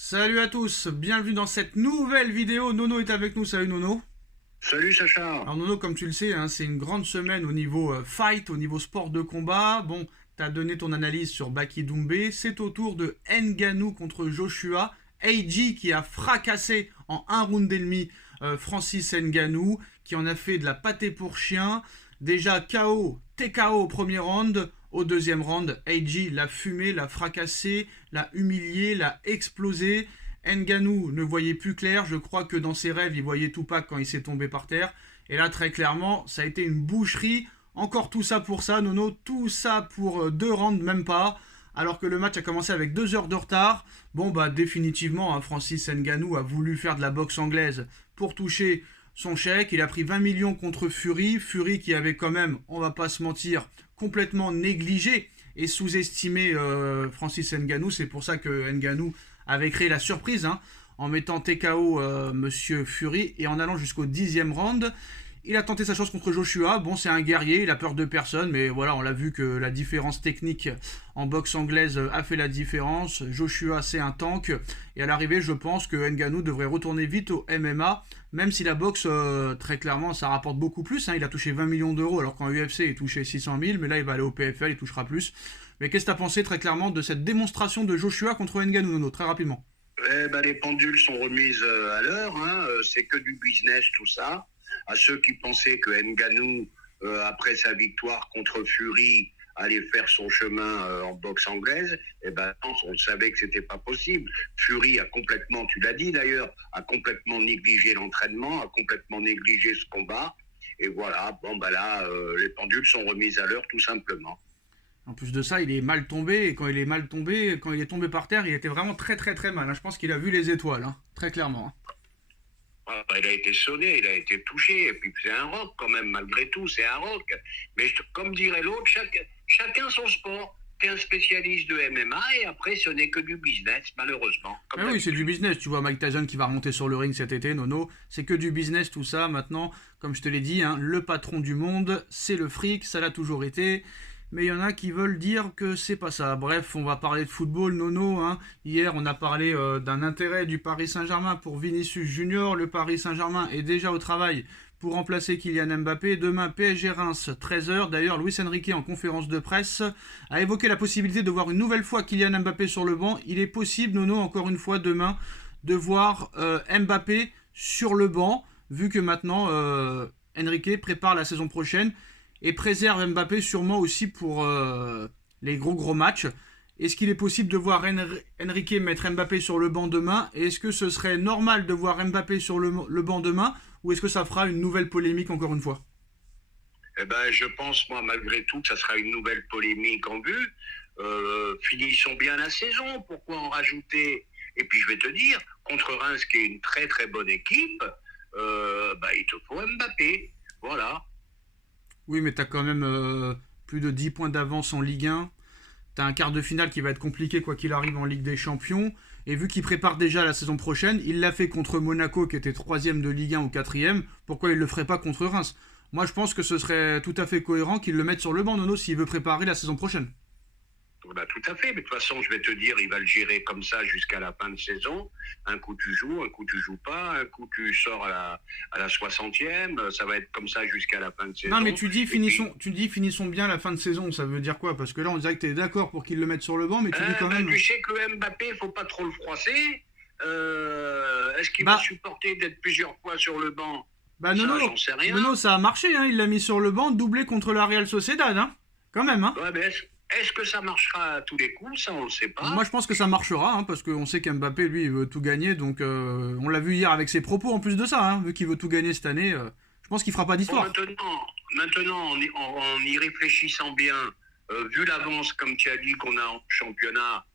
Salut à tous, bienvenue dans cette nouvelle vidéo. Nono est avec nous, salut Nono. Salut Sacha. Alors Nono, comme tu le sais, hein, c'est une grande semaine au niveau fight, au niveau sport de combat. Bon, t'as donné ton analyse sur Baki Doumbé. C'est au tour de Ngannou contre Joshua. AJ qui a fracassé en un round et demi Francis Ngannou, qui en a fait de la pâtée pour chien. Déjà KO, TKO au premier round. Au deuxième round, AJ l'a fumé, l'a fracassé, l'a humilié, l'a explosé. Ngannou ne voyait plus clair. Je crois que dans ses rêves, il voyait Tupac quand il s'est tombé par terre. Et là, très clairement, ça a été une boucherie. Encore tout ça pour ça, Nono. Tout ça pour deux rounds, même pas. Alors que le match a commencé avec 2 heures de retard. Bon, bah, définitivement, hein, Francis Ngannou a voulu faire de la boxe anglaise pour toucher son chèque. Il a pris 20 millions contre Fury. Fury qui avait quand même, on va pas se mentir, complètement négligé et sous-estimé Francis Ngannou. C'est pour ça que Ngannou avait créé la surprise, hein, en mettant TKO Monsieur Fury et en allant jusqu'au 10e round. Il a tenté sa chance contre Joshua. Bon, c'est un guerrier, il a peur de personne, mais voilà, on l'a vu que la différence technique en boxe anglaise a fait la différence. Joshua, c'est un tank. Et à l'arrivée, je pense que Ngannou devrait retourner vite au MMA, même si la boxe, très clairement, ça rapporte beaucoup plus. Hein. Il a touché 20 millions d'euros, alors qu'en UFC, il touchait 600 000, mais là, il va aller au PFL, il touchera plus. Mais qu'est-ce que tu as pensé, très clairement, de cette démonstration de Joshua contre Ngannou, Nono, très rapidement? Les pendules sont remises à l'heure. Hein. C'est que du business tout ça. À ceux qui pensaient que Ngannou, après sa victoire contre Fury, allait faire son chemin en boxe anglaise, eh ben non, on savait que c'était pas possible. Fury a complètement, tu l'as dit d'ailleurs, a complètement négligé l'entraînement, a complètement négligé ce combat. Et voilà, bon bah là, les pendules sont remises à l'heure tout simplement. En plus de ça, il est mal tombé, et quand il est mal tombé, quand il est tombé par terre, il était vraiment très très très mal. Hein. Je pense qu'il a vu les étoiles, hein, très clairement. Hein. Il a été sonné, il a été touché, et puis c'est un rock quand même, malgré tout, c'est un rock. Mais comme dirait l'autre, chacun son sport. T'es un spécialiste de MMA et après ce n'est que du business, malheureusement. Comme Mais oui, c'est du d'habitude. business. Tu vois Mike Tyson qui va remonter sur le ring cet été, Nono. C'est que du business tout ça. Maintenant, comme je te l'ai dit, hein, le patron du monde, c'est le fric, ça l'a toujours été. Mais il y en a qui veulent dire que c'est pas ça. Bref, on va parler de football, Nono. Hein. Hier, on a parlé d'un intérêt du Paris Saint-Germain pour Vinicius Junior. Le Paris Saint-Germain est déjà au travail pour remplacer Kylian Mbappé. Demain, PSG Reims, 13h. D'ailleurs, Luis Enrique, en conférence de presse, a évoqué la possibilité de voir une nouvelle fois Kylian Mbappé sur le banc. Il est possible, Nono, encore une fois, demain, de voir Mbappé sur le banc, vu que maintenant, Enrique prépare la saison prochaine et préserve Mbappé sûrement aussi pour les gros matchs. Est-ce qu'il est possible de voir Enrique mettre Mbappé sur le banc demain? Et est-ce que ce serait normal de voir Mbappé sur le banc demain? Ou est-ce que ça fera une nouvelle polémique encore une fois? Eh ben, je pense, moi, malgré tout, que ça sera une nouvelle polémique en vue. Finissons bien la saison, pourquoi en rajouter? Et puis, je vais te dire, contre Reims, qui est une très très bonne équipe, il te faut Mbappé. Voilà. Oui, mais t'as quand même plus de 10 points d'avance en Ligue 1. T'as un quart de finale qui va être compliqué quoi qu'il arrive en Ligue des Champions. Et vu qu'il prépare déjà la saison prochaine, il l'a fait contre Monaco qui était troisième de Ligue 1 ou quatrième. Pourquoi il ne le ferait pas contre Reims? Moi je pense que ce serait tout à fait cohérent qu'il le mette sur le banc, Nono, s'il veut préparer la saison prochaine. Bah, tout à fait, mais de toute façon, je vais te dire, il va le gérer comme ça jusqu'à la fin de saison. Un coup tu joues, un coup tu joues pas, un coup tu sors à la 60e, ça va être comme ça jusqu'à la fin de Non mais saison. Et puis, tu dis finissons bien la fin de saison, ça veut dire quoi? Parce que là on dirait que t'es d'accord pour qu'il le mette sur le banc, mais tu dis quand même... tu sais que le Mbappé, faut pas trop le froisser. Est-ce qu'il va Bah, supporter d'être plusieurs fois sur le banc? bah Ça, Nono, j'en sais rien. Nono ça a marché, hein, il l'a mis sur le banc, doublé contre la Real Sociedad, hein, quand même, hein. Ouais, mais est-ce que ça marchera à tous les coups? Ça, on ne sait Moi, pas. je pense que ça marchera, hein, parce qu'on sait qu'Mbappé, lui, il veut tout gagner. Donc, on l'a vu hier avec ses propos en plus de ça. Hein, vu qu'il veut tout gagner cette année, je pense qu'il fera pas Bon, d'histoire. maintenant en y réfléchissant bien, vu l'avance, comme tu as dit, qu'on a en championnat,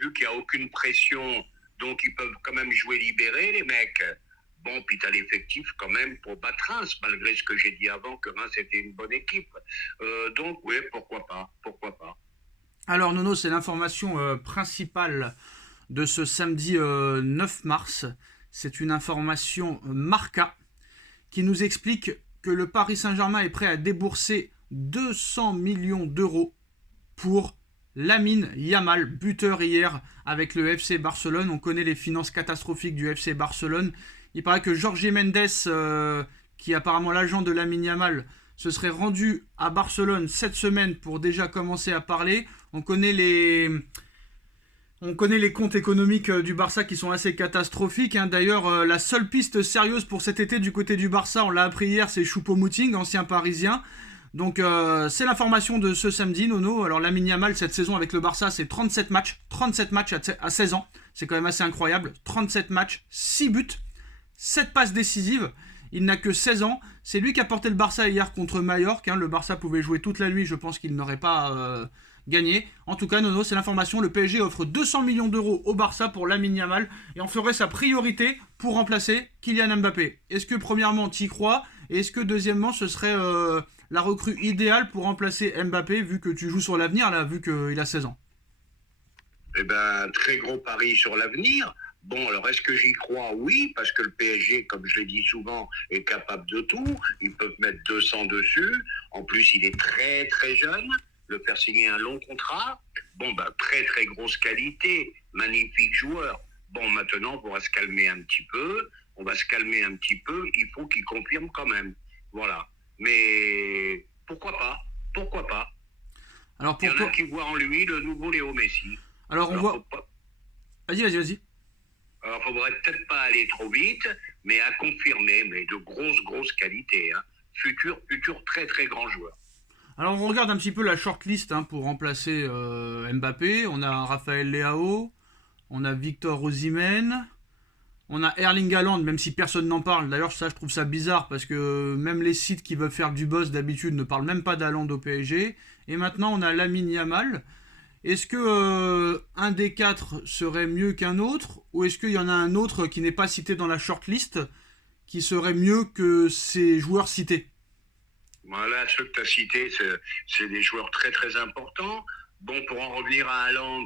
vu qu'il n'y a aucune pression, donc ils peuvent quand même jouer libérés, les mecs. Bon, puis tu as l'effectif quand même pour battre Reims, malgré ce que j'ai dit avant, que Reims était une bonne équipe. Donc, oui, pourquoi pas, pourquoi pas. Alors, Nono, c'est l'information principale de ce samedi 9 mars. C'est une information Marca qui nous explique que le Paris Saint-Germain est prêt à débourser 200 millions d'euros pour Lamine Yamal, buteur hier avec le FC Barcelone. On connaît les finances catastrophiques du FC Barcelone. Il paraît que Jorge Mendes, qui est apparemment l'agent de Lamine Yamal, se serait rendu à Barcelone cette semaine pour déjà commencer à parler. On connaît les comptes économiques du Barça qui sont assez catastrophiques. D'ailleurs, la seule piste sérieuse pour cet été du côté du Barça, on l'a appris hier, c'est Choupo-Moting, ancien parisien. Donc c'est l'information de ce samedi, Nono. Alors Lamine Yamal, cette saison avec le Barça, c'est 37 matchs à 16 ans. C'est quand même assez incroyable. 37 matchs, 6 buts, 7 passes décisives. Il n'a que 16 ans. C'est lui qui a porté le Barça hier contre Majorque. Le Barça pouvait jouer toute la nuit. Je pense qu'il n'aurait pas gagné. En tout cas, Nono, c'est l'information. Le PSG offre 200 millions d'euros au Barça pour Lamine Yamal et en ferait sa priorité pour remplacer Kylian Mbappé. Est-ce que premièrement, tu y crois? Et est-ce que deuxièmement, ce serait la recrue idéale pour remplacer Mbappé vu que tu joues sur l'avenir, là, vu qu'il a 16 ans? Eh ben, très gros pari sur l'avenir. Bon, alors est-ce que j'y crois? Oui, parce que le PSG, comme je l'ai dit souvent, est capable de tout. Ils peuvent mettre 200 dessus. En plus, il est très très jeune. Le faire signer un long contrat. Bon, très très grosse qualité. Magnifique joueur. Bon, maintenant, on va se calmer un petit peu. Il faut qu'il confirme quand même. Voilà. Mais pourquoi pas? Pourquoi pas? Alors, il y en a qui voient en lui le nouveau Léo Messi. Alors on voit... Vas-y. Alors, il ne faudrait peut-être pas aller trop vite, mais à confirmer, mais de grosses qualités. Futur très très grand joueur. Alors on regarde un petit peu la shortlist pour remplacer Mbappé. On a Raphaël Leao, on a Victor Osimhen, on a Erling Haaland, même si personne n'en parle. D'ailleurs, ça, je trouve ça bizarre parce que même les sites qui veulent faire du buzz d'habitude ne parlent même pas d'Haaland au PSG. Et maintenant, on a Lamine Yamal. Est-ce que un des quatre serait mieux qu'un autre? Ou est-ce qu'il y en a un autre qui n'est pas cité dans la shortlist qui serait mieux que ces joueurs cités? Voilà, ceux que tu as cités, c'est des joueurs très très importants. Bon, pour en revenir à Haaland,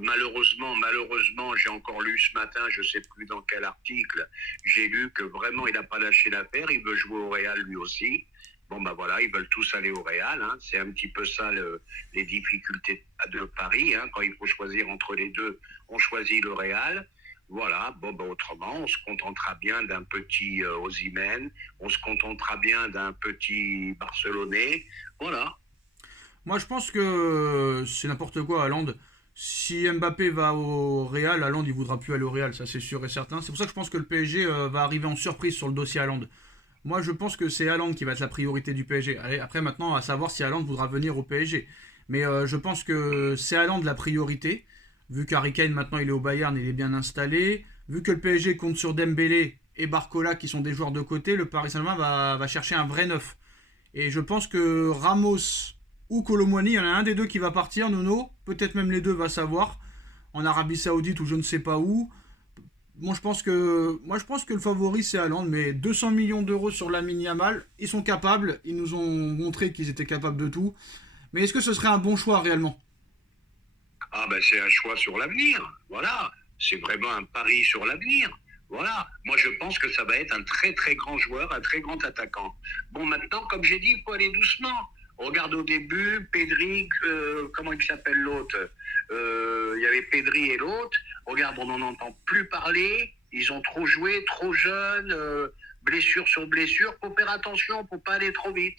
malheureusement, j'ai encore lu ce matin, je ne sais plus dans quel article, j'ai lu que vraiment il n'a pas lâché l'affaire, il veut jouer au Real lui aussi. Bon, voilà, ils veulent tous aller au Real. C'est un petit peu ça les difficultés de Paris. Quand il faut choisir entre les deux, on choisit le Real. Voilà, autrement, on se contentera bien d'un petit Osimhen, on se contentera bien d'un petit Barcelonais. Voilà. Moi, je pense que c'est n'importe quoi, Haaland. Si Mbappé va au Real, Haaland, il voudra plus aller au Real, ça c'est sûr et certain. C'est pour ça que je pense que le PSG va arriver en surprise sur le dossier Haaland. Moi, je pense que c'est Haaland qui va être la priorité du PSG. Après, maintenant, à savoir si Haaland voudra venir au PSG. Mais je pense que c'est Haaland la priorité. Vu qu'Harry Kane, maintenant, il est au Bayern, il est bien installé. Vu que le PSG compte sur Dembélé et Barcola, qui sont des joueurs de côté, le Paris Saint-Germain va chercher un vrai neuf. Et je pense que Ramos ou Kolo Muani, il y en a un des deux qui va partir, Nono. Peut-être même les deux, va savoir. En Arabie Saoudite ou je ne sais pas où. Moi, je pense que le favori, c'est Haaland, mais 200 millions d'euros sur Lamine Yamal, ils sont capables, ils nous ont montré qu'ils étaient capables de tout. Mais est-ce que ce serait un bon choix réellement? C'est un choix sur l'avenir, voilà. C'est vraiment un pari sur l'avenir, voilà. Moi, je pense que ça va être un très très grand joueur, un très grand attaquant. Bon, maintenant, comme j'ai dit, il faut aller doucement. Regarde au début, Pedri, comment il s'appelle l'autre? Il y avait Pedri et l'autre. Regarde, on n'en entend plus parler. Ils ont trop joué, trop jeunes, blessure sur blessure. Faut faire attention, faut pas aller trop vite.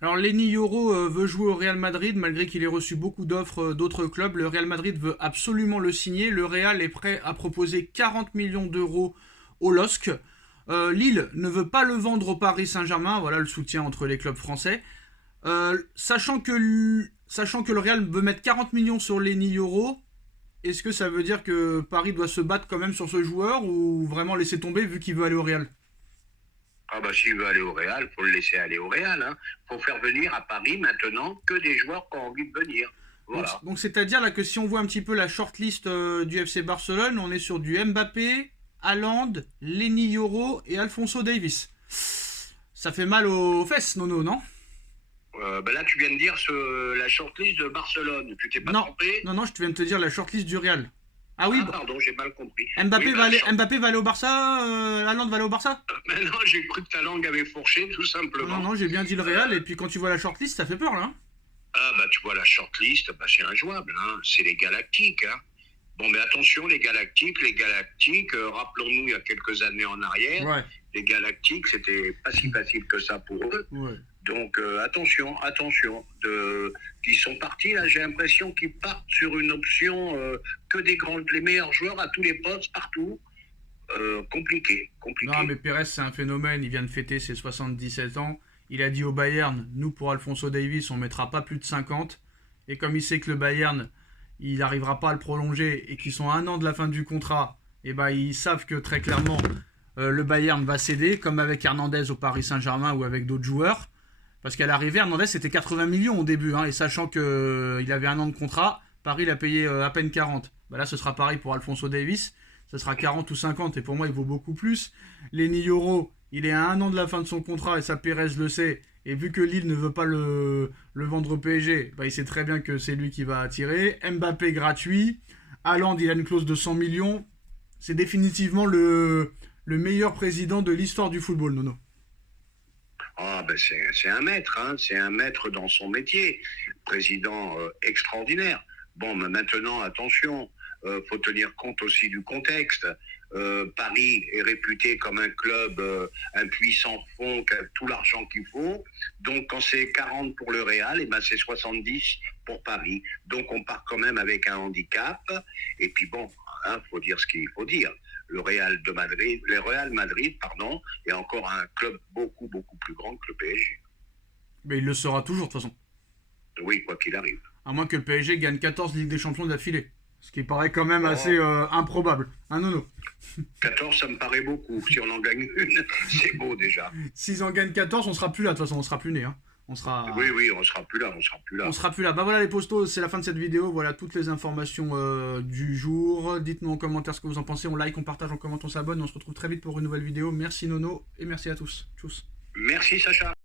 Alors, Lenny Yoro veut jouer au Real Madrid, malgré qu'il ait reçu beaucoup d'offres d'autres clubs. Le Real Madrid veut absolument le signer. Le Real est prêt à proposer 40 millions d'euros au LOSC. Lille ne veut pas le vendre au Paris Saint-Germain. Voilà le soutien entre les clubs français. Sachant que le Real veut mettre 40 millions sur Lenny Yoro, est-ce que ça veut dire que Paris doit se battre quand même sur ce joueur ou vraiment laisser tomber vu qu'il veut aller au Real? S'il veut aller au Real, faut le laisser aller au Real. Faut faire venir à Paris maintenant que des joueurs qui ont envie de venir. Voilà. Donc c'est-à-dire là que si on voit un petit peu la shortlist du FC Barcelone, on est sur du Mbappé, Haaland, Lenny Yoro et Alphonso Davies. Ça fait mal aux fesses, Nono, non? Là, tu viens de dire la shortlist de Barcelone. Tu t'es pas trompé? Non, je viens de te dire la shortlist du Real. Ah oui. Pardon, j'ai mal compris. Mbappé va aller au Barça, Haaland va aller au Barça? Non, j'ai cru que ta langue avait fourché, tout simplement. Non, j'ai bien dit le Real, et puis quand tu vois la shortlist, ça fait peur, là. Ah, bah, tu vois, la shortlist, bah, c'est injouable, hein. C'est les Galactiques, hein. Bon, mais attention, les Galactiques, rappelons-nous, il y a quelques années en arrière, Ouais, les Galactiques, c'était pas si facile que ça pour eux. ouais. Donc, attention, qu'ils sont partis, là, j'ai l'impression qu'ils partent sur une option que les meilleurs joueurs à tous les postes, partout. Compliqué, Non, compliqué. mais Pérez, c'est un phénomène. Il vient de fêter ses 77 ans. Il a dit au Bayern, nous, pour Alphonso Davies, on mettra pas plus de 50. Et comme il sait que le Bayern, il n'arrivera pas à le prolonger et qu'ils sont à un an de la fin du contrat, et ben ils savent que très clairement, le Bayern va céder, comme avec Hernandez au Paris Saint-Germain ou avec d'autres joueurs. Parce qu'à l'arrivée, Hernandez, c'était 80 millions au début. Hein, et sachant qu'il avait un an de contrat, Paris l'a payé à peine 40. Bah là, ce sera pareil pour Alphonso Davies. Ce sera 40 ou 50. Et pour moi, il vaut beaucoup plus. Lenny Yoro, il est à un an de la fin de son contrat. Et ça, Pérez le sait. Et vu que Lille ne veut pas le vendre au PSG, bah, il sait très bien que c'est lui qui va attirer. Mbappé gratuit. Haaland, il a une clause de 100 millions. C'est définitivement le meilleur président de l'histoire du football, Nono. Ah, ben c'est un maître, hein, c'est un maître dans son métier. Président extraordinaire. Bon, mais maintenant, attention, faut tenir compte aussi du contexte. Paris est réputé comme un club, un puissant fond qui a tout l'argent qu'il faut. Donc, quand c'est 40 pour le Real, et ben c'est 70 pour Paris. Donc, on part quand même avec un handicap. Et puis bon, hein, faut dire ce qu'il faut dire. Le Real Madrid, pardon, est encore un club beaucoup plus grand que le PSG. Mais il le sera toujours, de toute façon. Oui, quoi qu'il arrive. À moins que le PSG gagne 14 Ligues des Champions d'affilée. Ce qui paraît quand même assez Oh, improbable. Hein, Nono? 14, ça me paraît beaucoup. Si on en gagne une, c'est beau déjà. S'ils en gagnent 14, on sera plus là, de toute façon, on sera plus né. Hein. On sera. Oui, on sera plus là, on sera plus On là. sera plus là. Bah voilà les postos, c'est la fin de cette vidéo. Voilà toutes les informations du jour. Dites-nous en commentaire ce que vous en pensez. On like, on partage, on commente, on s'abonne. On se retrouve très vite pour une nouvelle vidéo. Merci Nono et merci à tous. Tchuss. Merci Sacha.